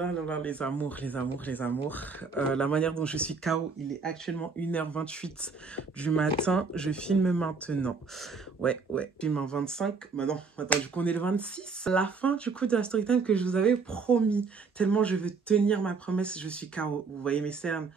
Là, là, là, les amours, les amours, les amours. La manière dont je suis KO, il est actuellement 1h28 du matin. Je filme maintenant. Ouais, je filme en 25. Bah non, attends, du coup, on est le 26. La fin, du coup, de la story time que je vous avais promis. Tellement je veux tenir ma promesse, je suis KO. Vous voyez mes cernes?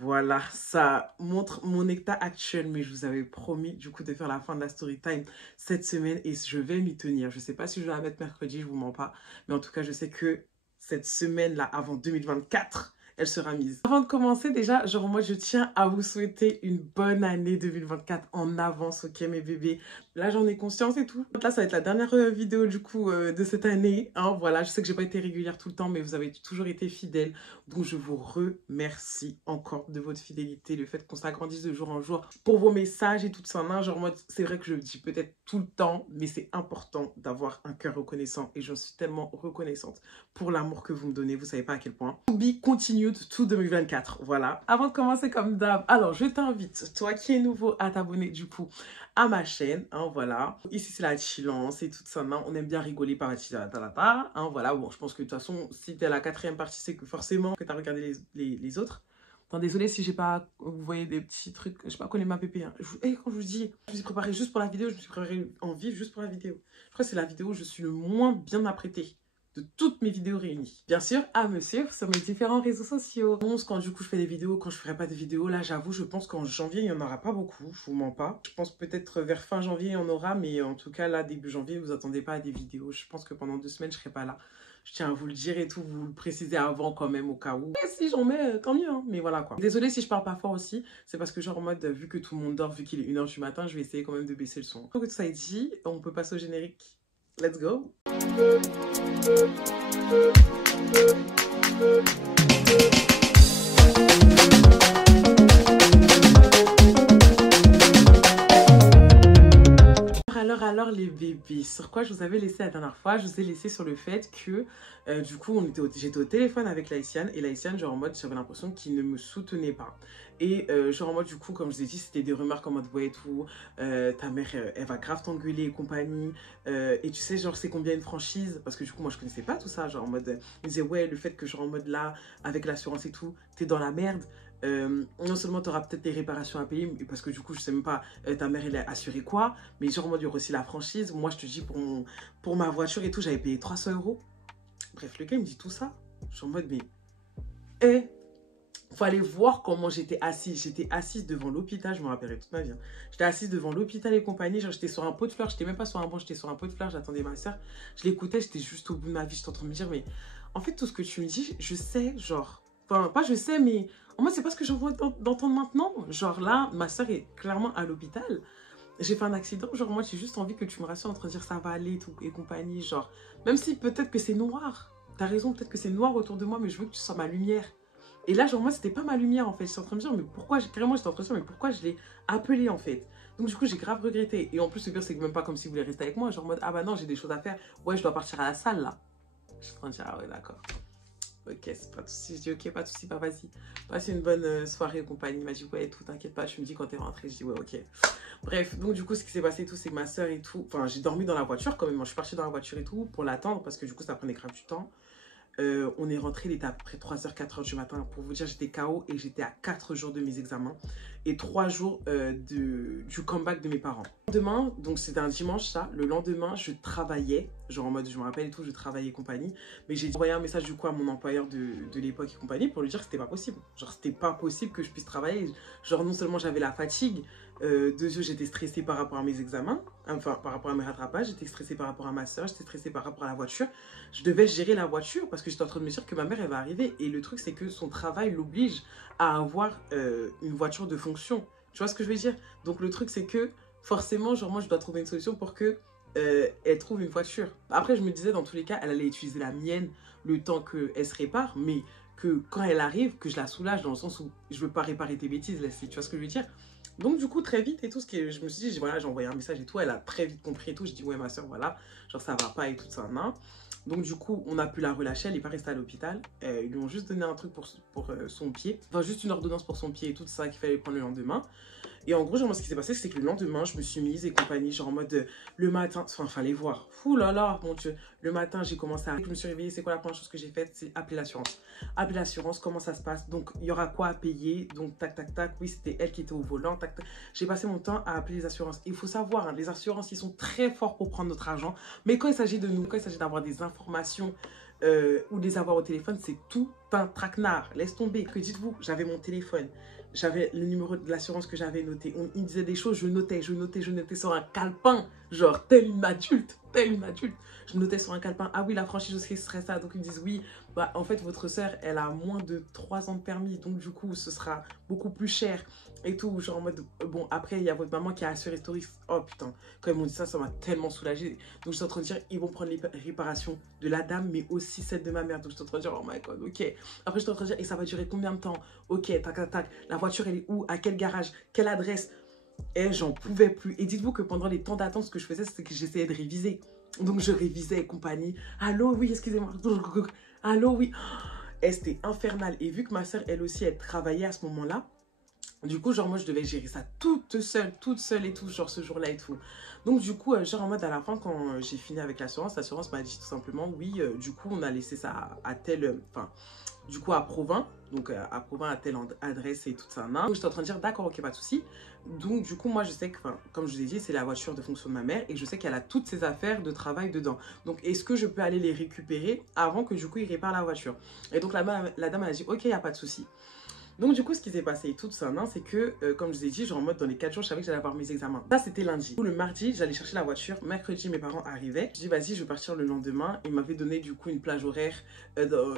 Voilà, ça montre mon état actuel, mais je vous avais promis du coup de faire la fin de la story time cette semaine et je vais m'y tenir. Je ne sais pas si je vais la mettre mercredi, je vous mens pas, mais en tout cas, je sais que cette semaine-là, avant 2024, elle sera mise. Avant de commencer, déjà, genre moi, je tiens à vous souhaiter une bonne année 2024 en avance, ok mes bébés. Là, j'en ai conscience et tout. Là, ça va être la dernière vidéo du coup de cette année. Hein, voilà, je sais que j'ai pas été régulière tout le temps, mais vous avez toujours été fidèles. Donc, je vous remercie encore de votre fidélité, le fait qu'on s'agrandisse de jour en jour pour vos messages et tout ça. Hein, genre, moi, c'est vrai que je le dis peut-être tout le temps, mais c'est important d'avoir un cœur reconnaissant et j'en suis tellement reconnaissante pour l'amour que vous me donnez. Vous savez pas à quel point. To be continued to 2024. Voilà. Avant de commencer comme d'hab, alors, je t'invite, toi qui es nouveau, à t'abonner du coup à ma chaîne. Hein, voilà. Ici, c'est la chillance et tout ça. Hein, on aime bien rigoler par la chillata. Hein, voilà. Bon, je pense que de toute façon, si t'es à la 4e partie, c'est que forcément que t'as regardé les autres. Attends, désolé si j'ai pas... Vous voyez des petits trucs... Je sais pas connaître ma pépé. Hein. Quand je vous dis... Je me suis préparée juste pour la vidéo. Je me suis préparée en vif juste pour la vidéo. Je crois que c'est la vidéo où je suis le moins bien apprêtée de toutes mes vidéos réunies. Bien sûr, à me suivre sur mes différents réseaux sociaux. Quand du coup je fais des vidéos, quand je ferai pas de vidéos, là j'avoue, je pense qu'en janvier, il n'y en aura pas beaucoup, je vous mens pas. Je pense peut-être vers fin janvier, il y en aura, mais en tout cas là, début janvier, vous attendez pas à des vidéos. Je pense que pendant 2 semaines, je serai pas là. Je tiens à vous le dire et tout, vous le préciser avant quand même au cas où. Et si j'en mets, tant mieux, hein, mais voilà quoi. Désolée si je parle pas fort aussi, c'est parce que genre en mode, vu que tout le monde dort, vu qu'il est 1h du matin, je vais essayer quand même de baisser le son. Donc tout ça est dit, on peut passer au générique. Let's go! Alors les bébés, sur quoi je vous avais laissé la dernière fois? Je vous ai laissé sur le fait que du coup j'étais au téléphone avec Laïciane et Laïciane genre en mode j'avais l'impression qu'il ne me soutenait pas et genre en mode du coup comme je vous ai dit c'était des rumeurs comme mode ouais et tout ta mère elle va grave t'engueuler et compagnie et tu sais genre c'est combien une franchise parce que du coup moi je connaissais pas tout ça genre en mode il disait ouais le fait que genre en mode là avec l'assurance et tout t'es dans la merde. Non seulement tu auras peut-être des réparations à payer, parce que du coup, je sais même pas, ta mère, elle est assurée quoi, mais genre, moi, il y aura aussi la franchise. Moi, je te dis, pour ma voiture et tout, j'avais payé 300 €. Bref, le gars, il me dit tout ça. Je suis en mode, mais, fallait voir comment j'étais assise. J'étais assise devant l'hôpital, je me rappellerai toute ma vie. Hein. J'étais assise devant l'hôpital et compagnie, genre, j'étais sur un pot de fleurs, j'étais même pas sur un banc, j'étais sur un pot de fleurs, j'attendais ma soeur. Je l'écoutais, j'étais juste au bout de ma vie, j'étais en train de me dire, mais en fait, tout ce que tu me dis, je sais, genre, enfin, pas je sais, mais en moi, c'est pas ce que j'ai envie d'entendre maintenant. Genre là, ma soeur est clairement à l'hôpital. J'ai fait un accident, genre moi, j'ai juste envie que tu me rassures en train de dire ça va aller tout, et compagnie, genre, même si peut-être que c'est noir. T'as raison, peut-être que c'est noir autour de moi, mais je veux que tu sois ma lumière. Et là, genre, moi, c'était pas ma lumière, en fait. J'étais en train de me dire, mais pourquoi, carrément, j'étais en train de me dire, mais pourquoi je l'ai appelé, en fait. Donc, du coup, j'ai grave regretté. Et en plus, le pire, c'est que même pas comme s'il voulait rester avec moi. Genre, en mode, ah bah non, j'ai des choses à faire. Ouais, je dois partir à la salle, là. Je suis en train de dire, ah ouais, d'accord. Ok, c'est pas de soucis. Je dis, ok, pas de soucis, bah vas-y. Passe une bonne soirée et compagnie. Il m'a dit, ouais, tout, t'inquiète pas. Tu me dis quand t'es rentrée. Je dis, ouais, ok. Bref, donc du coup, ce qui s'est passé et tout, c'est que ma soeur et tout. Enfin, j'ai dormi dans la voiture quand même. Moi, je suis partie dans la voiture et tout pour l'attendre parce que du coup, ça prenait grave du temps. On est rentré, il était après 3h, 4h du matin. Pour vous dire, j'étais KO et j'étais à 4 jours de mes examens et 3 jours du comeback de mes parents. Le lendemain, donc c'était un dimanche ça, le lendemain, je travaillais, genre en mode, je me rappelle et tout, je travaillais et compagnie. Mais j'ai envoyé un message du coup à mon employeur de l'époque et compagnie pour lui dire que c'était pas possible. Genre, c'était pas possible que je puisse travailler. Genre, non seulement j'avais la fatigue, de yeux, j'étais stressée par rapport à mes examens, enfin par rapport à mes rattrapages, j'étais stressée par rapport à ma soeur, j'étais stressée par rapport à la voiture. Je devais gérer la voiture parce que j'étais en train de me dire que ma mère elle va arriver et le truc c'est que son travail l'oblige à avoir une voiture de fonction. Tu vois ce que je veux dire? Donc le truc c'est que forcément genre moi je dois trouver une solution pour que elle trouve une voiture. Après je me disais dans tous les cas elle allait utiliser la mienne le temps qu'elle se répare, mais que quand elle arrive que je la soulage dans le sens où je veux pas réparer tes bêtises là, tu vois ce que je veux dire? Donc du coup très vite et tout, je me suis dit voilà, j'ai envoyé un message et tout, elle a très vite compris et tout, je dis ouais ma soeur voilà, genre ça va pas et tout ça, non. Donc du coup on a pu la relâcher, elle n'est pas restée à l'hôpital, ils lui ont juste donné un truc pour son pied, enfin juste une ordonnance pour son pied et tout ça qu'il fallait prendre le lendemain. Et en gros, genre, moi, ce qui s'est passé, c'est que le lendemain, je me suis mise et compagnie, genre en mode le matin, enfin, fallait voir. Ouh là là, mon Dieu. Le matin, j'ai commencé à. Je me suis réveillée, c'est quoi la première chose que j'ai faite? C'est appeler l'assurance. Appeler l'assurance, comment ça se passe? Donc, il y aura quoi à payer? Donc, tac, tac, tac. Oui, c'était elle qui était au volant, tac, tac. J'ai passé mon temps à appeler les assurances. Il faut savoir, hein, les assurances, ils sont très forts pour prendre notre argent. Mais quand il s'agit de nous, quand il s'agit d'avoir des informations ou de les avoir au téléphone, c'est tout un traquenard. Laisse tomber. Que dites-vous? J'avais mon téléphone. J'avais le numéro de l'assurance que j'avais noté. Il me disait des choses, je notais sur un calepin. Genre, telle une adulte, telle une adulte. Je notais sur un calepin, ah oui, la franchise, ce serait ça. Donc, ils me disent, oui, bah, en fait, votre sœur, elle a moins de 3 ans de permis. Donc, du coup, ce sera beaucoup plus cher et tout. Genre, en mode, bon, après, il y a votre maman qui a assuré Stories. Oh, putain, quand ils m'ont dit ça m'a tellement soulagée. Donc, je suis en train de dire, ils vont prendre les réparations de la dame, mais aussi celle de ma mère. Donc, je suis en train de dire, oh my God, ok. Après, je suis en train de dire, et ça va durer combien de temps? Ok, tac, tac, tac. La voiture, elle est où? À quel garage? Quelle adresse? Et j'en pouvais plus. Et dites-vous que pendant les temps d'attente, ce que je faisais, c'était que j'essayais de réviser. Donc, je révisais et compagnie. Allô, oui, excusez-moi. Allô, oui. Et c'était infernal. Et vu que ma soeur, elle aussi, elle travaillait à ce moment-là, du coup, genre, moi, je devais gérer ça toute seule et tout, genre, ce jour-là et tout. Donc, du coup, genre, en mode, à la fin, quand j'ai fini avec l'assurance m'a dit tout simplement, oui, du coup, on a laissé ça à tel, enfin, du coup, à Provins, donc à Provins, à telle adresse et tout ça. Donc, j'étais en train de dire, d'accord, ok, pas de souci. Donc, du coup, moi, je sais que, comme je vous ai dit, c'est la voiture de fonction de ma mère et je sais qu'elle a toutes ses affaires de travail dedans. Donc, est-ce que je peux aller les récupérer avant que, du coup, il répare la voiture? Et donc, la dame, elle a dit, ok, il n'y a pas de souci. Donc, du coup, ce qui s'est passé et tout ça, c'est que, comme je vous ai dit, genre en mode dans les 4 jours, je savais que j'allais avoir mes examens. Ça, c'était lundi. Le mardi, j'allais chercher la voiture. Mercredi, mes parents arrivaient. Je dis, vas-y, je vais partir le lendemain. Ils m'avaient donné, du coup, une plage horaire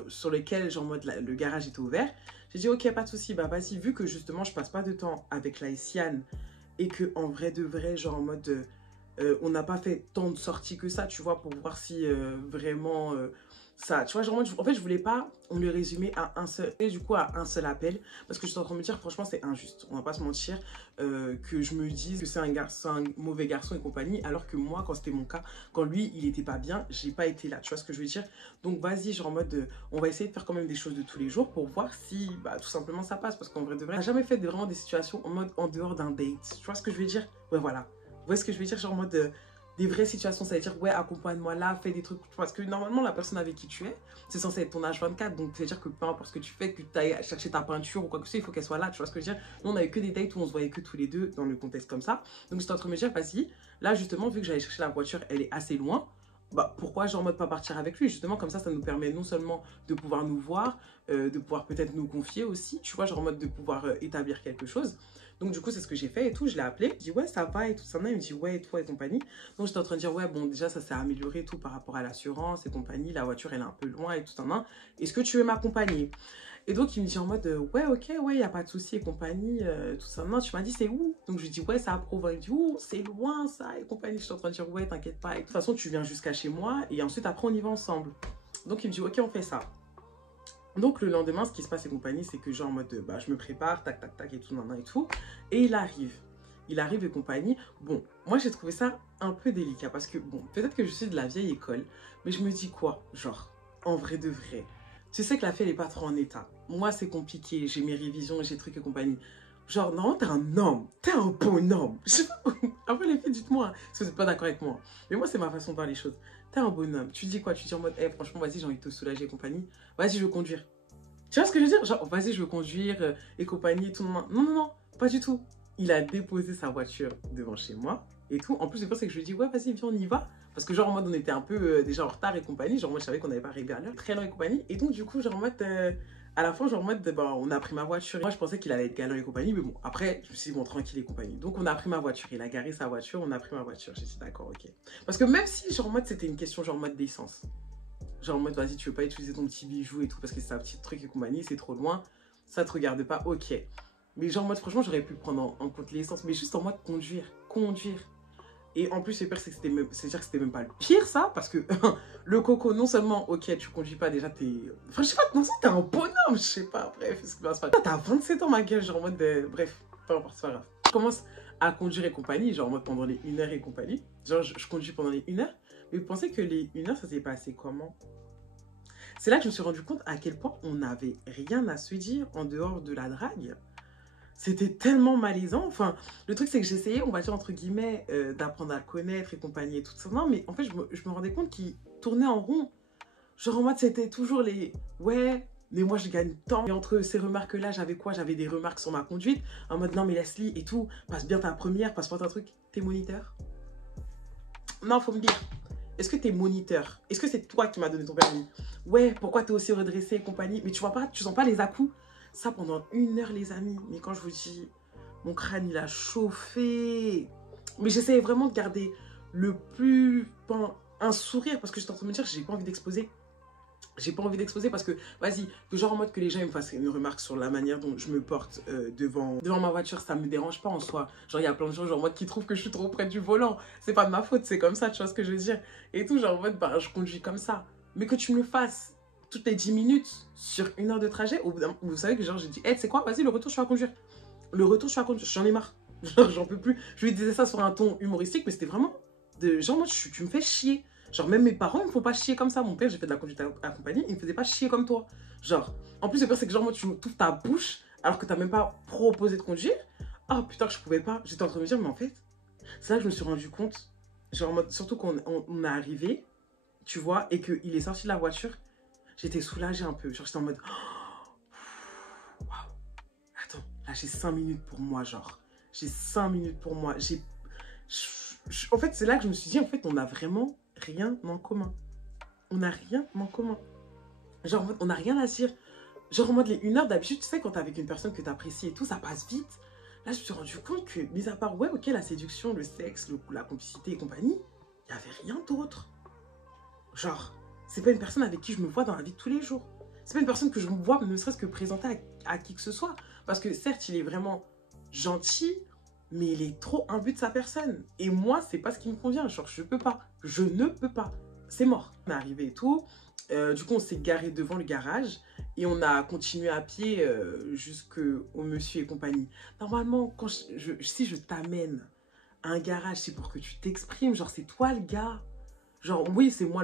sur laquelle, genre en mode, le garage était ouvert. J'ai dit, ok, pas de souci. Bah, vas-y, vu que justement, je passe pas de temps avec la Haïtienne et que, en vrai de vrai, genre en mode, on n'a pas fait tant de sorties que ça, tu vois, pour voir si vraiment ça, tu vois, genre, en fait, je voulais pas le résumer à un seul, et du coup, à un seul appel, parce que je suis en train de me dire, franchement, c'est injuste, on va pas se mentir, que je me dise que c'est un garçon, un mauvais garçon et compagnie, alors que moi, quand c'était mon cas, quand lui, il était pas bien, j'ai pas été là, tu vois ce que je veux dire? Donc, vas-y, genre, en mode, on va essayer de faire quand même des choses de tous les jours pour voir si, bah, tout simplement, ça passe, parce qu'en vrai de vrai, on n'a jamais fait vraiment des situations en mode, en dehors d'un date, tu vois ce que je veux dire? Ouais, voilà. Vous voyez ce que je veux dire? Genre, en mode, des vraies situations, ça veut dire, ouais, accompagne-moi là, fais des trucs. Parce que normalement, la personne avec qui tu es, c'est censé être ton H24. Donc, ça veut dire que peu importe ce que tu fais, que tu ailles chercher ta peinture ou quoi que ce soit, il faut qu'elle soit là. Tu vois ce que je veux dire? Nous, on avait que des dates où on se voyait que tous les deux dans le contexte comme ça. Donc, j'étais en train de me dire, vas-y, là, justement, vu que j'allais chercher la voiture, elle est assez loin. Bah, pourquoi genre en mode pas partir avec lui? Justement, comme ça nous permet non seulement de pouvoir nous voir, de pouvoir peut-être nous confier aussi, tu vois, genre en mode de pouvoir établir quelque chose. Donc, du coup, c'est ce que j'ai fait et tout. Je l'ai appelé. Je dis, ouais, ça va et tout ça. Il me dit, ouais, et toi et compagnie. Donc, j'étais en train de dire, ouais, bon, déjà, ça s'est amélioré et tout par rapport à l'assurance et compagnie. La voiture, elle est un peu loin et tout ça. Est-ce que tu veux m'accompagner? Et donc, il me dit en mode, ouais, ok, ouais, il n'y a pas de souci et compagnie, tout ça. Non, tu m'as dit, c'est où? Donc, je lui dis, ouais, ça a Provins. Il dit, ouh, c'est loin, ça, et compagnie. Je suis en train de dire, ouais, t'inquiète pas. Et de toute façon, tu viens jusqu'à chez moi et ensuite, après, on y va ensemble. Donc, il me dit, ok, on fait ça. Donc, le lendemain, ce qui se passe et compagnie, c'est que, genre, en mode, bah, je me prépare, tac, tac, tac, et tout, et tout. Et il arrive. Il arrive et compagnie. Bon, moi, j'ai trouvé ça un peu délicat parce que, bon, peut-être que je suis de la vieille école, mais je me dis quoi? Genre, en vrai de vrai. Tu sais que la fille, elle est pas trop en état. Moi, c'est compliqué. J'ai mes révisions, j'ai trucs et compagnie. Genre, non, t'es un homme. T'es un bon homme. Je sais pas. Après, les filles, dites-moi si vous n'êtes pas d'accord avec moi. Mais moi, c'est ma façon de voir les choses. T'es un bon homme. Tu dis quoi? Tu dis en mode, hey, franchement, vas-y, j'ai envie de te soulager et compagnie. Vas-y, je veux conduire. Tu vois ce que je veux dire? Genre, vas-y, je veux conduire et compagnie, tout le monde. Non, non, non, pas du tout. Il a déposé sa voiture devant chez moi et tout. En plus, le pire, c'est que je lui ai dit, ouais, vas-y, viens, on y va. Parce que, genre, en mode, on était un peu déjà en retard et compagnie. Genre, moi, je savais qu'on n'avait pas arrivé à l'heure. Très loin et compagnie. Et donc, du coup, genre, en mode, à la fin, genre, en mode, bah, on a pris ma voiture. Moi, je pensais qu'il allait être galant et compagnie. Mais bon, après, je me suis dit, bon, tranquille et compagnie. Donc, on a pris ma voiture. Il a garé sa voiture, on a pris ma voiture. J'ai dit, d'accord, ok. Parce que même si, genre, en mode, c'était une question, genre, en mode d'essence. Genre en mode, vas-y, tu veux pas utiliser ton petit bijou et tout parce que c'est un petit truc et compagnie, c'est trop loin. Ça te regarde pas, ok. Mais genre en mode, franchement, j'aurais pu prendre en compte l'essence, mais juste en mode conduire, conduire. Et en plus, le pire, c'est que c'était même pas le pire, ça, parce que le coco, non seulement, ok, tu conduis pas, déjà, t'es. Enfin, je sais pas, non, ça, t'es un bonhomme, je sais pas, bref, ce qui va se passer. T'as 27 ans, ma gueule, genre en mode, bref, peu importe, c'est pas grave. Je commence à conduire et compagnie, genre en mode pendant les 1 heure et compagnie. Genre, je conduis pendant les 1 heure, mais vous pensez que les 1 heure, ça s'est passé comment? C'est là que je me suis rendu compte à quel point on n'avait rien à se dire en dehors de la drague. C'était tellement malaisant. Enfin, le truc, c'est que j'essayais, on va dire, entre guillemets, d'apprendre à le connaître et compagnie et tout ça. Non, mais en fait, je me rendais compte qu'il tournait en rond. Genre en mode, c'était toujours les... Ouais, mais moi, je gagne tant. Et entre ces remarques-là, j'avais quoi? J'avais des remarques sur ma conduite. En mode, non, mais Leslie et tout, passe bien ta première, passe pas ton truc. T'es moniteur? Non, faut me dire. Est-ce que t'es moniteur? Est-ce que c'est toi qui m'as donné ton permis? Ouais, pourquoi t'es aussi redressé et compagnie? Mais tu vois pas, tu sens pas les à-coups? Ça pendant 1 heure, les amis. Mais quand je vous dis, mon crâne, il a chauffé. Mais j'essayais vraiment de garder le plus... un sourire, parce que j'étais en train de me dire, j'ai pas envie d'exposer. J'ai pas envie d'exposer parce que, vas-y, que genre en mode que les gens ils me fassent une remarque sur la manière dont je me porte devant ma voiture, ça me dérange pas en soi. Genre, il y a plein de gens, genre en mode, qui trouvent que je suis trop près du volant. C'est pas de ma faute, c'est comme ça, tu vois ce que je veux dire. Et tout, genre en mode, bah, je conduis comme ça. Mais que tu me le fasses toutes les 10 minutes sur 1 heure de trajet, au bout d'un moment, vous savez que genre, j'ai dit, hey, tu sais quoi, vas-y, le retour, je suis à conduire. Le retour, je suis à conduire, j'en ai marre. Genre, j'en peux plus. Je lui disais ça sur un ton humoristique, mais c'était vraiment de genre, moi, tu me fais chier. Genre, même mes parents, ils me font pas chier comme ça. Mon père, j'ai fait de la conduite accompagnée, il me faisait pas chier comme toi. Genre, en plus, le pire, c'est que genre, moi, tu ouvres ta bouche alors que t'as même pas proposé de conduire. Ah, putain, je pouvais pas. J'étais en train de me dire, mais en fait, c'est là que je me suis rendu compte. Genre, en mode, surtout quand on est arrivé, tu vois, et qu'il est sorti de la voiture, j'étais soulagée un peu. Genre, j'étais en mode, waouh, attends, là, j'ai 5 minutes pour moi, genre. J'ai 5 minutes pour moi. En fait, c'est là que je me suis dit, en fait, on a vraiment rien en commun. On n'a rien en commun. Genre, en mode, on n'a rien à dire. Genre, en mode, les 1 heure d'habitude, tu sais, quand t'es avec une personne que t'apprécies et tout, ça passe vite. Là, je me suis rendu compte que, mis à part, ouais, ok, la séduction, le sexe, la complicité et compagnie, il n'y avait rien d'autre. Genre, c'est pas une personne avec qui je me vois dans la vie de tous les jours. C'est pas une personne que je me vois, ne serait-ce que présenter à qui que ce soit. Parce que, certes, il est vraiment gentil, mais il est trop imbu de sa personne. Et moi, c'est pas ce qui me convient. Genre, je peux pas. Je ne peux pas. C'est mort. On est arrivé et tout. Du coup, on s'est garé devant le garage et on a continué à pied jusqu'au monsieur et compagnie. Normalement, quand si je t'amène à un garage, c'est pour que tu t'exprimes. Genre, c'est toi le gars. Genre, oui, c'est moi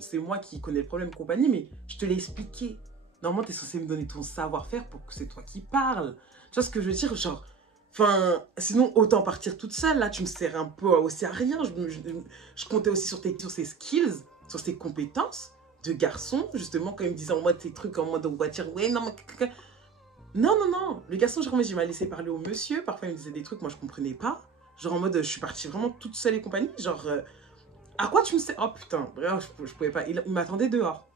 c'est moi qui connais le problème compagnie, mais je te l'ai expliqué. Normalement, tu es censé me donner ton savoir-faire pour que c'est toi qui parles. Tu vois ce que je veux dire? Genre, enfin, sinon, autant partir toute seule. Là, tu me sers un peu aussi à rien. Je comptais aussi sur ses skills, sur ses compétences de garçon, justement, quand il me disait en mode tes trucs, en mode voiture. Ouais, non, mais... Non, non, non. Le garçon, genre, il m'a laissé parler au monsieur. Parfois, il me disait des trucs, moi, je comprenais pas. Genre, en mode, je suis partie vraiment toute seule et compagnie. Genre, à quoi tu me sers? Oh, putain, bref, je pouvais pas. Il m'attendait dehors.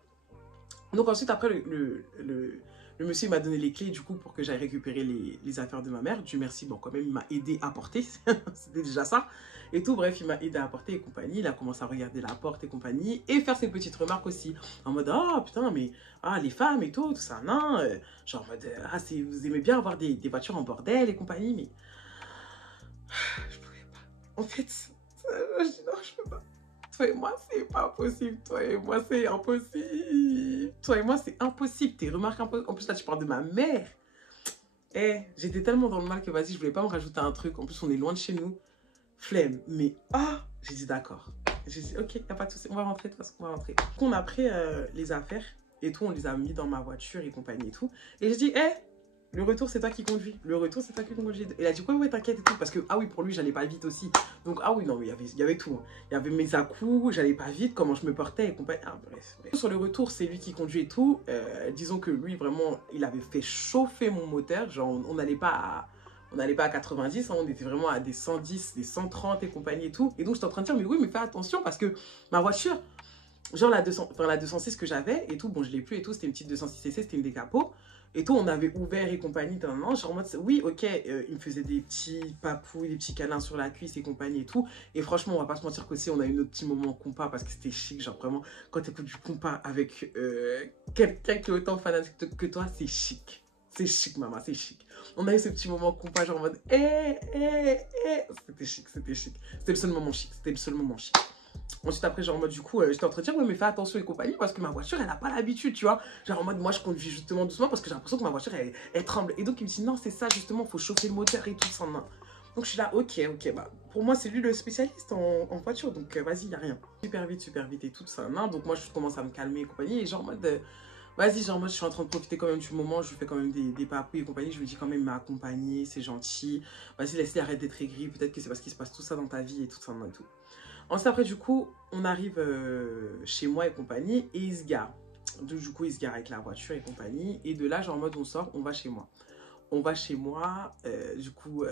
Donc ensuite, après, le monsieur m'a donné les clés, du coup, pour que j'aille récupérer les affaires de ma mère. Dieu merci, bon, quand même, il m'a aidé à porter. C'était déjà ça. Et tout, bref, il m'a aidé à porter et compagnie. Il a commencé à regarder la porte et compagnie. Et faire ses petites remarques aussi. En mode, ah, putain, mais les femmes et tout ça, non. Genre en mode, vous aimez bien avoir des voitures en bordel et compagnie, mais... Je pouvais pas. En fait, je dis non, je peux pas. Toi et moi, c'est pas possible. Toi et moi, c'est impossible. Toi et moi, c'est impossible. Tes remarques impossibles. En plus, là, tu parles de ma mère. Eh, j'étais tellement dans le mal que vas-y, je voulais pas me rajouter un truc. En plus, on est loin de chez nous. Flemme. Mais, j'ai dit d'accord. J'ai dit, ok, y a pas de souci. On va rentrer, de toute façon, on va rentrer. Donc, on a pris les affaires et tout. On les a mis dans ma voiture et compagnie et tout. Et j'ai dit, le retour, c'est toi qui conduis. Le retour, c'est toi qui conduis. Il a dit, ouais, t'inquiète et tout. Parce que, oui, pour lui, j'allais pas vite aussi. Donc, oui, non, mais il y avait tout. Il y avait mes à-coups, j'allais pas vite, comment je me portais et compagnie. Bref. Sur le retour, c'est lui qui conduit et tout. Disons que lui, vraiment, il avait fait chauffer mon moteur. Genre, on n'allait pas à 90, hein, on était vraiment à des 110, des 130 et compagnie et tout. Et donc, j'étais en train de dire, mais oui, mais fais attention parce que ma voiture, genre la 206 que j'avais et tout, bon, je l'ai plus et tout, c'était une petite 206cc, c'était une décapo. Et tout, on avait ouvert et compagnie, genre en mode, oui, ok, il me faisait des petits papouilles, des petits câlins sur la cuisse et compagnie et tout. Et franchement, on va pas se mentir qu'aussi, on a eu notre petit moment compas parce que c'était chic, genre vraiment, quand t'écoutes du compas avec quelqu'un qui est autant fanatique que toi, c'est chic. C'est chic, maman, c'est chic. On a eu ce petit moment compas, genre en mode, c'était chic, c'était chic. C'était le seul moment chic, c'était le seul moment chic. Ensuite, après, genre en mode, du coup, j'étais en train de dire, ouais, mais fais attention et compagnie, parce que ma voiture, elle n'a pas l'habitude, tu vois. Genre en mode, moi, je conduis justement doucement parce que j'ai l'impression que ma voiture, elle tremble. Et donc, il me dit, non, c'est ça, justement, faut chauffer le moteur et tout ça. Non. Donc, je suis là, ok, bah, pour moi, c'est lui le spécialiste en voiture, donc vas-y, il n'y a rien. Super vite et tout ça. Non. Donc, moi, je commence à me calmer et compagnie, et genre en mode, Vas-y, genre, moi, je suis en train de profiter quand même du moment. Je lui fais quand même des papouilles et compagnie. Je lui dis quand même, il m'a accompagné, c'est gentil. Vas-y, laisse-les, arrête d'être aigri. Peut-être que c'est parce qu'il se passe tout ça dans ta vie et tout ça et tout. Ensuite, après, du coup, on arrive chez moi et compagnie. Et il se gare. Du coup, il se gare avec la voiture et compagnie. Et de là, genre, en mode, on sort, on va chez moi. On va chez moi. Du coup,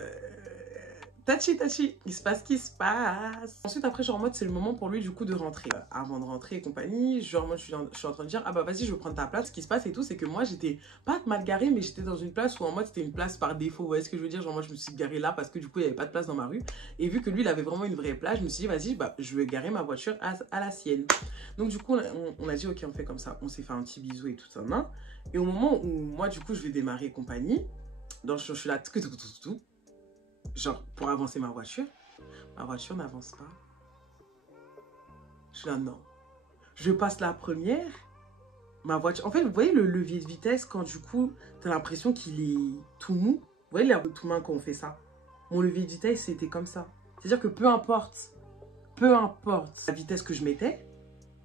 tachi, tachi, il se passe ce qui se passe. Ensuite, après, genre en mode, c'est le moment pour lui, du coup, de rentrer. Avant de rentrer et compagnie, genre, moi, je suis en train de dire, ah bah vas-y, je vais prendre ta place. Ce qui se passe et tout, c'est que moi, j'étais pas mal garée, mais j'étais dans une place où en mode, c'était une place par défaut. Vous voyez ce que je veux dire? Genre, moi, je me suis garée là parce que du coup, il n'y avait pas de place dans ma rue. Et vu que lui, il avait vraiment une vraie place, je me suis dit, vas-y, bah, je vais garer ma voiture à la sienne. Donc, du coup, on a dit, ok, on fait comme ça. On s'est fait un petit bisou et tout ça. Hein. Et au moment où moi, du coup, je vais démarrer et compagnie, donc, je suis là, tout. Genre, pour avancer ma voiture n'avance pas. Je suis là, non. Je passe la première, ma voiture... En fait, vous voyez le levier de vitesse quand du coup, t'as l'impression qu'il est tout mou. Vous voyez l'air de tout main quand on fait ça. Mon levier de vitesse, c'était comme ça. C'est-à-dire que peu importe la vitesse que je mettais,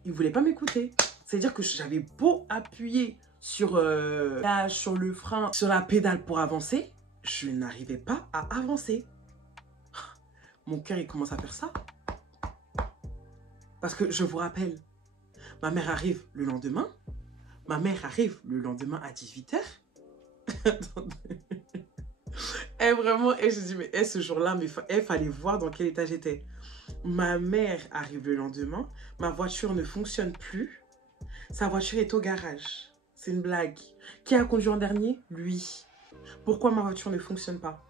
il voulait pas m'écouter. C'est-à-dire que j'avais beau appuyer sur le frein, sur la pédale pour avancer, je n'arrivais pas à avancer. Mon cœur, il commence à faire ça. Parce que je vous rappelle, ma mère arrive le lendemain. Ma mère arrive le lendemain à 18 h. Et vraiment, et je dis, mais ce jour-là, il fallait voir dans quel état j'étais. Ma mère arrive le lendemain. Ma voiture ne fonctionne plus. Sa voiture est au garage. C'est une blague. Qui a conduit en dernier? Lui. Pourquoi ma voiture ne fonctionne pas?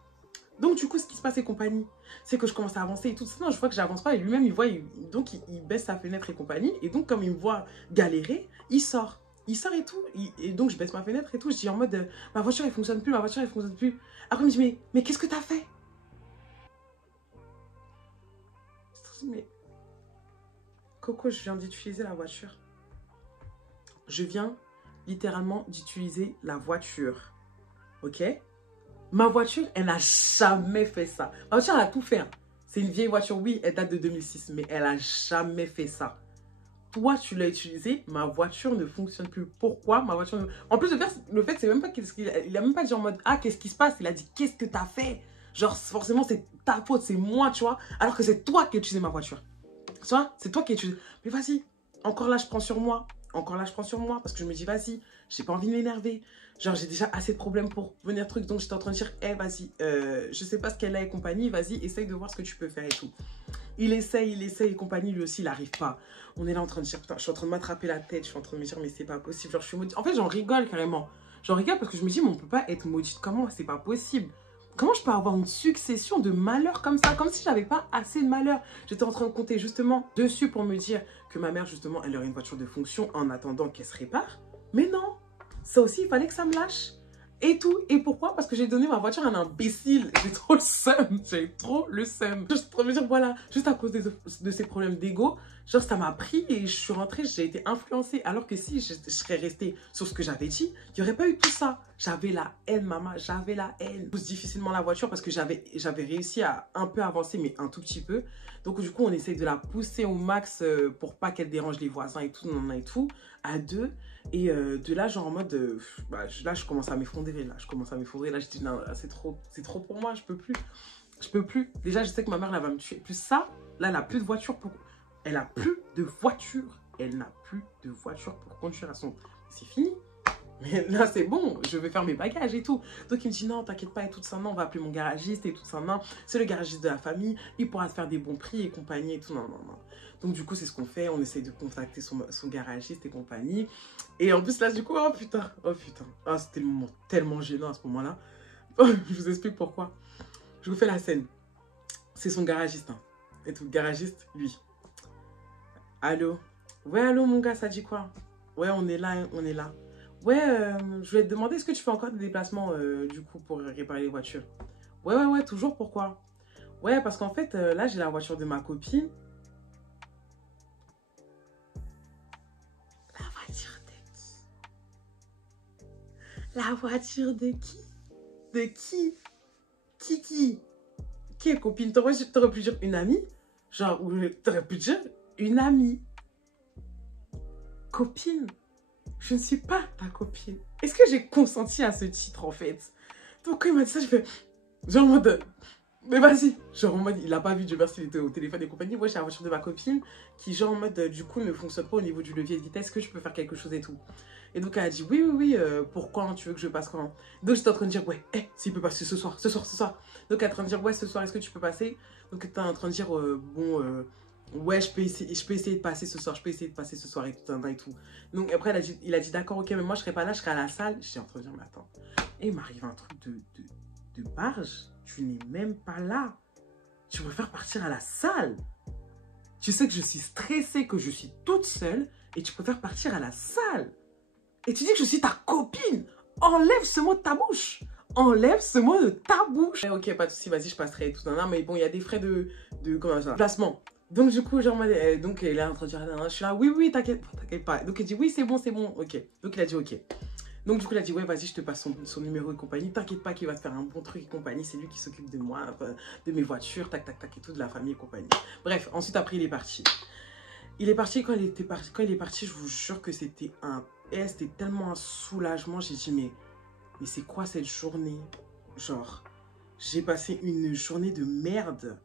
Donc, du coup, ce qui se passe et compagnie, c'est que je commence à avancer et tout. Non, je vois que j'avance pas et lui-même, il voit, donc il baisse sa fenêtre et compagnie. Et donc, comme il me voit galérer, il sort. Il sort et tout. Et donc, je baisse ma fenêtre et tout. Je dis en mode, ma voiture, elle fonctionne plus, ma voiture, elle fonctionne plus. Après, il me dit, mais qu'est-ce que t'as fait? Je dis, mais Coco, je viens d'utiliser la voiture. Je viens littéralement d'utiliser la voiture. Ok? Ma voiture, elle n'a jamais fait ça. Ma voiture, elle a tout fait. Hein. C'est une vieille voiture, oui, elle date de 2006, mais elle n'a jamais fait ça. Toi, tu l'as utilisée, ma voiture ne fonctionne plus. Pourquoi ma voiture ne... En plus, le fait c'est même pas qu'il a même pas dit en mode, ah, qu'est-ce qui se passe? Il a dit, qu'est-ce que t'as fait? Genre, forcément, c'est ta faute, c'est moi, tu vois. Alors que c'est toi qui as utilisé ma voiture. Tu vois, c'est toi qui as utilisé. Mais vas-y, encore là, je prends sur moi. Encore là, je prends sur moi parce que je me dis, vas-y, j'ai pas envie de m'énerver. Genre, j'ai déjà assez de problèmes pour venir truc. Donc, j'étais en train de dire, hey, vas-y, je sais pas ce qu'elle a et compagnie. Vas-y, essaye de voir ce que tu peux faire et tout. Il essaye et compagnie. Lui aussi, il n'arrive pas. On est là en train de dire, putain, je suis en train de m'attraper la tête. Je suis en train de me dire, mais c'est pas possible. Genre, je suis maudite. En fait, j'en rigole carrément. J'en rigole parce que je me dis, mais on peut pas être maudite comme moi. C'est pas possible. Comment je peux avoir une succession de malheurs comme ça? Comme si j'avais pas assez de malheurs. J'étais en train de compter justement dessus pour me dire que ma mère, justement, elle aurait une voiture de fonction en attendant qu'elle se répare. Mais non, ça aussi, il fallait que ça me lâche. Et tout. Et pourquoi? Parce que j'ai donné ma voiture à un imbécile. J'ai trop le seum. J'ai trop le seum. Je suis en train de me dire, voilà, juste à cause de ces problèmes d'ego, genre ça m'a pris et je suis rentrée, j'ai été influencée. Alors que si je serais restée sur ce que j'avais dit, il n'y aurait pas eu tout ça. J'avais la haine, maman, j'avais la haine. Je pousse difficilement la voiture parce que j'avais réussi à un peu avancer, mais un tout petit peu. Donc du coup, on essaye de la pousser au max pour pas qu'elle dérange les voisins et tout, et tout, à deux. Et de là, genre en mode, là, je commence à m'effondrer. Là, je dis, non, c'est trop pour moi, je peux plus. Je peux plus. Déjà, je sais que ma mère, là, va me tuer. Plus ça, là, elle n'a plus de voiture pour... Elle n'a plus de voiture. Elle n'a plus de voiture pour conduire à son... C'est fini. Mais là, c'est bon, je vais faire mes bagages et tout. Donc, il me dit, non, t'inquiète pas et tout ça, non, on va appeler mon garagiste et tout ça, non. C'est le garagiste de la famille, il pourra se faire des bons prix et compagnie et tout, non. Donc, du coup, c'est ce qu'on fait, on essaye de contacter son garagiste et compagnie. Et en plus, là, du coup, oh putain. Ah, c'était le moment tellement gênant à ce moment-là. Je vous explique pourquoi. Je vous fais la scène. C'est son garagiste, hein. Et tout, le garagiste, lui. Allô? Ouais, allô, mon gars, ça dit quoi? Ouais, on est là, on est là. Ouais, je voulais te demander, est-ce que tu fais encore des déplacements, du coup, pour réparer les voitures? Ouais, toujours, pourquoi? Ouais, parce qu'en fait, là, j'ai la voiture de ma copine. La voiture de qui? La voiture de qui? De qui? Qui? Qui est copine? T'aurais pu dire une amie? Genre, t'aurais pu dire une amie. Copine? je ne suis pas ta copine. Est-ce que j'ai consenti à ce titre, en fait? Donc, quand il m'a dit ça, je fais, genre en mode, mais vas-y. Genre en mode, il a pas vu, Dieu merci, il était au téléphone et compagnie. Moi, j'ai la voiture de ma copine qui, genre en mode, du coup, ne fonctionne pas au niveau du levier de vitesse. Est-ce que je peux faire quelque chose et tout? Et donc, elle a dit, oui, oui, oui, pourquoi tu veux que je passe quand? Donc, j'étais en train de dire, ouais, s'il peut passer ce soir. Donc, elle est en train de dire, ouais, ce soir, est-ce que tu peux passer? Donc, elle était en train de dire, bon, ouais, je peux essayer de passer ce soir, et tout, et tout. Donc, après, il a dit, d'accord, ok, mais moi, je serai pas là, je serai à la salle. J'étais en train de dire, mais attends. Et il m'arrive un truc de barge. Tu n'es même pas là. Tu préfères partir à la salle. Tu sais que je suis stressée, que je suis toute seule, et tu préfères partir à la salle. Et tu dis que je suis ta copine. Enlève ce mot de ta bouche. Enlève ce mot de ta bouche. Ok, pas de soucis, vas-y, je passerai et tout. Non, mais bon, il y a des frais comment ça, placement. Donc, du coup, genre, donc, il est en train de dire, je suis là, oui, oui, t'inquiète pas. Donc, il dit, oui, c'est bon, ok. Donc, il a dit, ok. Donc, du coup, il a dit, ouais, vas-y, je te passe son numéro et compagnie. T'inquiète pas qu'il va te faire un bon truc et compagnie. C'est lui qui s'occupe de moi, de mes voitures, tac, tac, tac et tout, de la famille et compagnie. Bref, ensuite, après, il est parti. Il est parti, quand il est parti, je vous jure que c'était c'était tellement un soulagement. J'ai dit, mais c'est quoi cette journée? Genre, j'ai passé une journée de merde.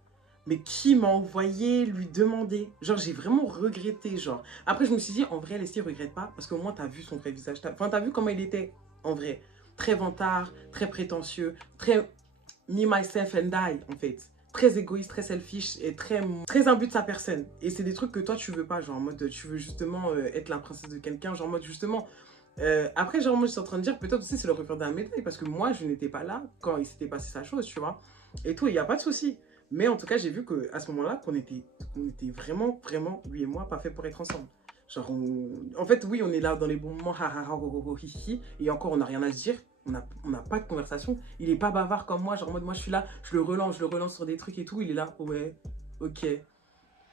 Mais qui m'a envoyé lui demander? Genre, j'ai vraiment regretté, genre. Après, je me suis dit, en vrai, Leslie regrette pas, parce qu'au moins, t'as vu son vrai visage. Enfin, t'as vu comment il était, en vrai. Très vantard, très prétentieux, très me, myself and I, en fait. Très égoïste, très selfish, et très imbu de sa personne. Et c'est des trucs que toi, tu veux pas, genre, en mode, tu veux justement être la princesse de quelqu'un, genre, en mode, justement... après, genre, moi, je suis en train de dire, peut-être aussi, c'est le revers d'un médaille, parce que moi, je n'étais pas là quand il s'était passé sa chose, tu vois. Et tout, il n'y a pas de souci. Mais en tout cas, j'ai vu qu'à ce moment-là, qu'on était vraiment, vraiment, lui et moi, pas fait pour être ensemble. Genre, en fait, oui, on est là dans les bons moments, et encore, on n'a rien à se dire. On n'a pas de conversation. Il est pas bavard comme moi, genre en mode, moi, je suis là, je le relance sur des trucs et tout. Il est là, ouais, ok.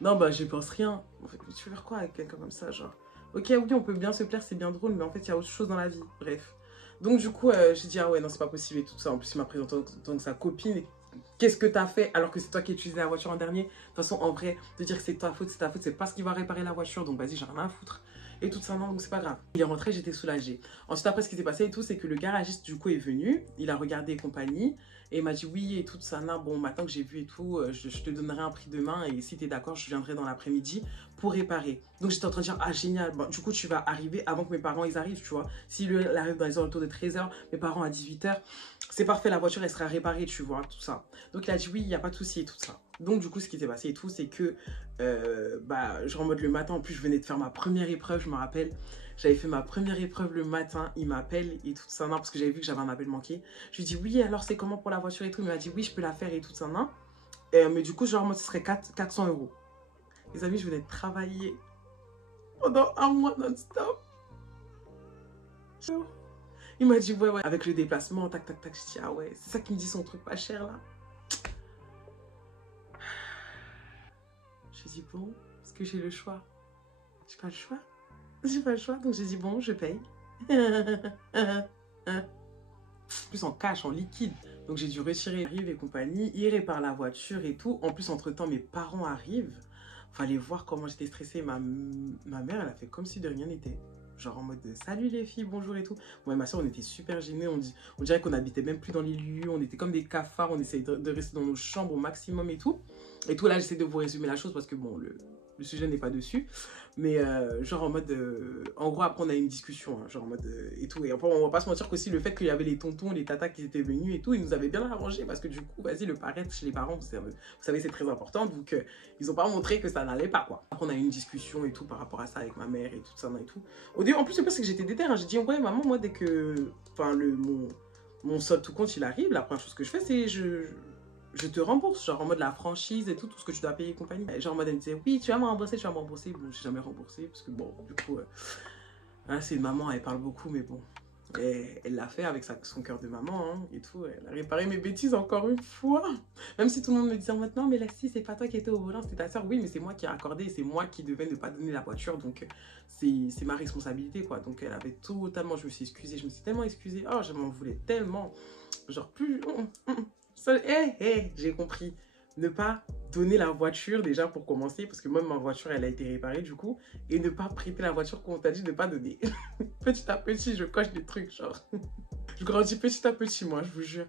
Non, bah, je pense rien. En fait, tu veux faire quoi avec quelqu'un comme ça, genre? Ok, oui, on peut bien se plaire, c'est bien drôle, mais en fait, il y a autre chose dans la vie. Bref. Donc, du coup, j'ai dit, ah ouais, non, c'est pas possible et tout ça. En plus, il m'a présenté en tant que sa copine. Qu'est-ce que t'as fait alors que c'est toi qui as utilisé la voiture en dernier? De toute façon, en vrai, de dire que c'est ta faute, c'est pas ce qui va réparer la voiture. Donc, vas-y, j'ai rien à foutre. Et tout ça, non, donc c'est pas grave. Il est rentré, j'étais soulagée. Ensuite, après, ce qui s'est passé et tout, c'est que le garagiste, du coup, est venu. Il a regardé et compagnie. Et il m'a dit oui et tout ça, non, bon, maintenant que j'ai vu et tout, je te donnerai un prix demain. Et si t'es d'accord, je viendrai dans l'après-midi pour réparer. Donc, j'étais en train de dire, ah, génial. Bon, du coup, tu vas arriver avant que mes parents, ils arrivent, tu vois. S'il arrive dans les alentours de 13h, mes parents à 18h, c'est parfait, la voiture, elle sera réparée, tu vois, tout ça. Donc, il a dit oui, il n'y a pas de souci et tout ça. Donc, du coup, ce qui s'est passé et tout, c'est que, genre en mode le matin, en plus, je venais de faire ma première épreuve, je me rappelle. J'avais fait ma première épreuve le matin, il m'appelle et tout ça, non, parce que j'avais vu que j'avais un appel manqué. Je lui dis oui, alors c'est comment pour la voiture et tout. Il m'a dit oui, je peux la faire et tout ça, non. Mais du coup, genre, moi, ce serait 400 €. Les amis, je venais de travailler pendant un mois non-stop. Il m'a dit ouais, ouais, avec le déplacement, tac, tac, tac. Je dis ah ouais, c'est ça qui me dit son truc pas cher là. J'ai dit bon, est-ce que j'ai le choix? J'ai pas le choix. J'ai pas le choix, donc j'ai dit bon, je paye. Plus en cash, en liquide. Donc j'ai dû retirer, arrive et compagnie. Il répare la voiture et tout. En plus, entre-temps, mes parents arrivent. Fallait voir comment j'étais stressée. Ma mère, elle a fait comme si de rien n'était. Genre en mode salut les filles, bonjour et tout. Moi et ma soeur, on était super gênés. On dirait qu'on habitait même plus dans les lieux. On était comme des cafards. On essayait de rester dans nos chambres au maximum et tout. Et tout là, j'essaie de vous résumer la chose parce que bon, le sujet n'est pas dessus. Mais genre en mode... en gros, après, on a eu une discussion. Hein, genre en mode... et tout. Et après, on va pas se mentir qu'aussi le fait qu'il y avait les tontons, les tatas qui étaient venus et tout, ils nous avaient bien arrangé. Parce que du coup, vas-y, le paraître chez les parents, vous savez, c'est très important. Donc, ils ont pas montré que ça n'allait pas, quoi. Après, on a eu une discussion et tout par rapport à ça avec ma mère et tout ça et tout. Au début, en plus, c'est parce que j'étais déter. Hein, j'ai dit, ouais, maman, moi, dès que... Enfin, mon solde tout compte, il arrive, la première chose que je fais, c'est je te rembourse, genre en mode la franchise et tout ce que tu dois payer et compagnie. Genre en mode elle me disait, oui, tu vas me rembourser, tu vas me rembourser. Bon, j'ai jamais remboursé, parce que bon, du coup, hein, c'est une maman, elle parle beaucoup, mais bon. Elle l'a fait avec son cœur de maman, hein, et tout. Elle a réparé mes bêtises encore une fois. Même si tout le monde me disait maintenant, mais Leslie, c'est pas toi qui étais au volant, c'était ta soeur. Oui, mais c'est moi qui ai accordé, c'est moi qui devais ne pas donner la voiture, donc c'est ma responsabilité, quoi. Donc elle avait totalement, je me suis excusée, je me suis tellement excusée. Oh, je m'en voulais tellement. Genre plus... j'ai compris. Ne pas donner la voiture déjà pour commencer, parce que moi ma voiture elle a été réparée du coup, et ne pas prêter la voiture qu'on t'a dit de ne pas donner. Petit à petit je coche des trucs genre. Je grandis petit à petit moi, je vous jure.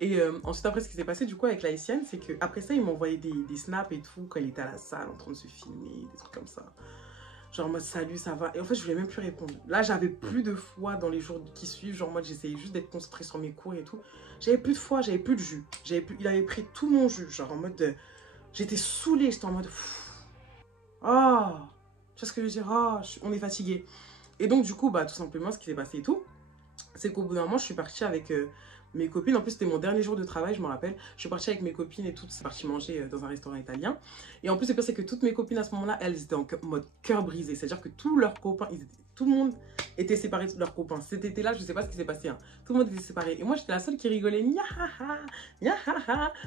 Et ensuite après ce qui s'est passé du coup avec la haïtienne, c'est que après ça il m'envoyait des snaps et tout quand il était à la salle en train de se filmer, des trucs comme ça. Genre en mode salut, ça va. Et en fait, je voulais même plus répondre. Là, j'avais plus de foi dans les jours qui suivent. Genre en mode, j'essayais juste d'être concentrée sur mes cours et tout. J'avais plus de foi, j'avais plus de jus. Il avait pris tout mon jus. Genre en mode, j'étais saoulée. J'étais en mode, oh, tu vois ce que je veux dire? Oh, on est fatigué. Et donc, du coup, bah, tout simplement, ce qui s'est passé et tout, c'est qu'au bout d'un moment, je suis partie avec mes copines. En plus, c'était mon dernier jour de travail, je me rappelle. Je suis partie avec mes copines et toutes, c'est parti manger dans un restaurant italien. Et en plus, le pire, c'est que toutes mes copines à ce moment-là, elles étaient en mode cœur brisé. C'est-à-dire que tous leurs copains, tout le monde était séparé de leurs copains. Cet été-là, je sais pas ce qui s'est passé. Hein. Tout le monde était séparé. Et moi, j'étais la seule qui rigolait. Nya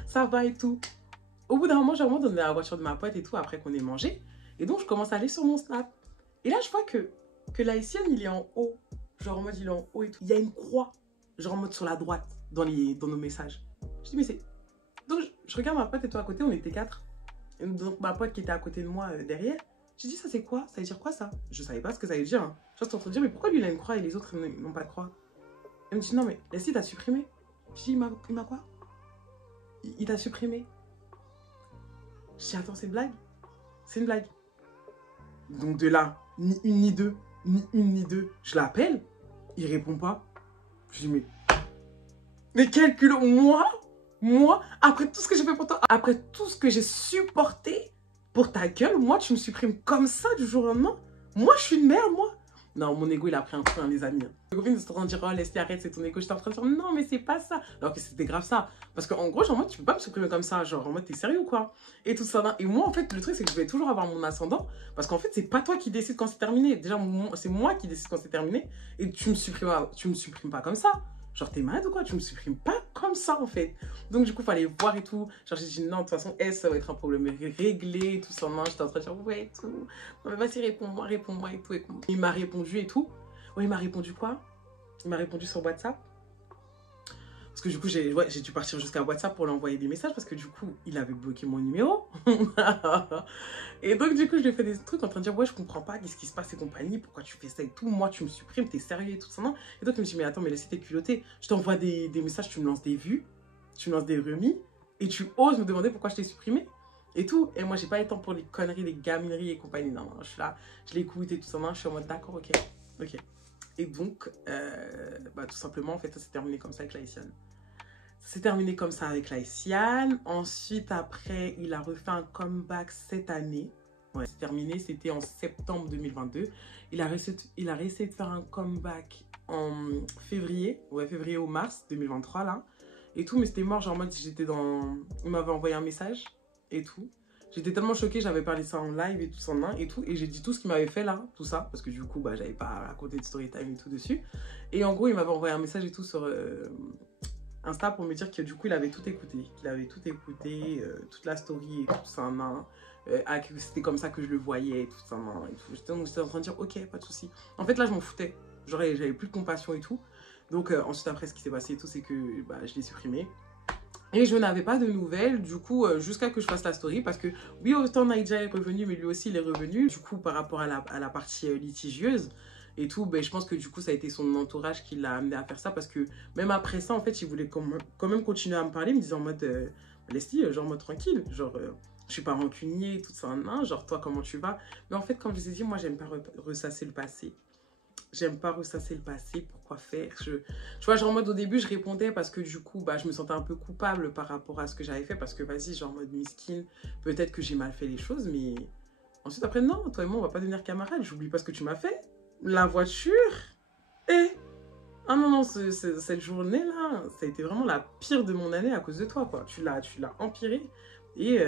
ça va et tout. Au bout d'un moment, je remonte dans la voiture de ma pote et tout, après qu'on ait mangé. Et donc, je commence à aller sur mon Snap. Et là, je vois que l'haïtienne, il est en haut. Genre en mode, il est en haut et tout. Il y a une croix, genre en mode sur la droite, dans nos messages. Je dis, mais c'est... Donc, je regarde ma pote et toi à côté, on était 4. Et donc, ma pote qui était à côté de moi derrière, j'ai dit, ça c'est quoi? Ça veut dire quoi ça? Je savais pas ce que ça veut dire. Hein. Je suis en train de dire, mais pourquoi lui il a une croix et les autres n'ont pas de croix? Elle me dit, non, mais laisse-y, t'as supprimé. Je dis, il m'a quoi? Il t'a supprimé. Je dis, attends, c'est une blague? C'est une blague. Donc de là, ni une ni deux, je l'appelle, il répond pas. Je dis, mais quel culot, moi, après tout ce que j'ai fait pour toi, après tout ce que j'ai supporté pour ta gueule, moi, tu me supprimes comme ça du jour au lendemain. Moi, je suis une merde, moi. Non, mon ego, il a pris un coup, hein, les amis. Mes copines sont en train de dire, oh, laisse-les, arrête, c'est ton ego. J'étais en train de dire, non, mais c'est pas ça. Alors que c'était grave ça. Parce qu'en gros, genre, moi, tu peux pas me supprimer comme ça. Genre, en mode, t'es sérieux ou quoi? Et tout ça. Et moi, en fait, le truc, c'est que je vais toujours avoir mon ascendant. Parce qu'en fait, c'est pas toi qui décides quand c'est terminé. Déjà, c'est moi qui décide quand c'est terminé. Et tu me supprimes pas comme ça. Genre, t'es malade ou quoi? Tu me supprimes pas comme ça, en fait. Donc, du coup, fallait voir et tout. Genre, j'ai dit, non, de toute façon, ça va être un problème réglé et tout ça. Non, j'étais en train de dire, ouais, et tout. Non, mais vas-y, réponds-moi et tout. Et il m'a répondu et tout. Ouais, il m'a répondu quoi? Il m'a répondu sur WhatsApp. Parce que du coup, j'ai dû partir jusqu'à WhatsApp pour lui envoyer des messages parce que du coup, il avait bloqué mon numéro. Et donc, du coup, je lui ai fait des trucs en train de dire, ouais, je comprends pas, qu'est-ce qui se passe et compagnie, pourquoi tu fais ça et tout. Moi, tu me supprimes, t'es sérieux et tout ça. Non. Et donc, il me dit, mais attends, mais laissez tes culottés. Je t'envoie des messages, tu me lances des vues, tu me lances des remis et tu oses me demander pourquoi je t'ai supprimé et tout. Et moi, j'ai pas le temps pour les conneries, les gamineries et compagnie. Non, je suis là, je l'écoute et tout ça. Non, je suis en mode, d'accord, ok. Et donc, tout simplement, en fait, ça s'est terminé comme ça avec la haïtienne. C'est terminé comme ça avec la haïtienne. Ensuite, après, il a refait un comeback cette année. Ouais, c'est terminé, c'était en septembre 2022. Il a réussi de faire un comeback en février. Ouais, février ou mars 2023, là. Et tout, mais c'était mort, genre en mode, j'étais dans... Il m'avait envoyé un message et tout. J'étais tellement choquée, j'avais parlé ça en live et tout ça, et tout. Et j'ai dit tout ce qu'il m'avait fait là, tout ça. Parce que du coup, j'avais pas raconté de story time et tout dessus. Et en gros, il m'avait envoyé un message et tout sur... Insta pour me dire que du coup il avait tout écouté, toute la story et tout ça, que c'était comme ça que je le voyais et tout ça, et tout. J'étais en train de dire ok, pas de souci. En fait là je m'en foutais, j'avais plus de compassion et tout. Donc ensuite après ce qui s'est passé et tout, c'est que je l'ai supprimé. Et je n'avais pas de nouvelles, du coup, jusqu'à que je fasse la story, parce que oui, autant Naija est revenu, mais lui aussi il est revenu, du coup, par rapport à la partie litigieuse et tout, je pense que du coup, ça a été son entourage qui l'a amené à faire ça, parce que même après ça, en fait, il voulait quand même continuer à me parler, me disant en mode, Leslie, genre en mode tranquille, genre, je suis pas rancunier, tout ça, non, genre, toi, comment tu vas? Mais en fait, comme je vous ai dit, moi, j'aime pas ressasser le passé. J'aime pas ressasser le passé, pourquoi faire? Tu vois, genre en mode au début, je répondais parce que du coup, je me sentais un peu coupable par rapport à ce que j'avais fait. Parce que vas-y, genre en mode miskin, peut-être que j'ai mal fait les choses, mais ensuite après, non, toi et moi, on va pas devenir camarades. J'oublie pas ce que tu m'as fait. La voiture, ah non, non, cette journée-là, ça a été vraiment la pire de mon année à cause de toi, quoi. Tu l'as empiré et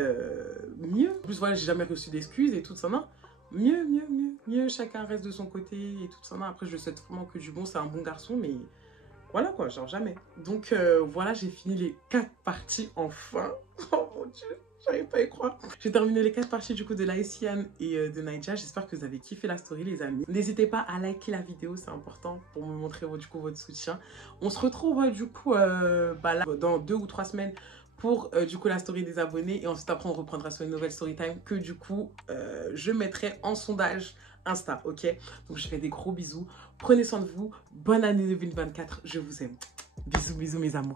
mieux. En plus, voilà, j'ai jamais reçu d'excuses et tout ça, non. Mieux, chacun reste de son côté et tout ça. Après, je souhaite vraiment que du bon, c'est un bon garçon, mais voilà quoi, genre jamais. Donc voilà, j'ai fini les 4 parties enfin. Oh mon dieu, j'arrive pas à y croire. J'ai terminé les 4 parties du coup de l'haïtienne et de Naija. J'espère que vous avez kiffé la story les amis. N'hésitez pas à liker la vidéo, c'est important pour me montrer du coup votre soutien. On se retrouve du coup là, dans 2 ou 3 semaines pour du coup la story des abonnés. Et ensuite après on reprendra sur une nouvelle story time que du coup je mettrai en sondage Insta, ok? Donc je fais des gros bisous. Prenez soin de vous. Bonne année 2024. Je vous aime. Bisous, bisous mes amours.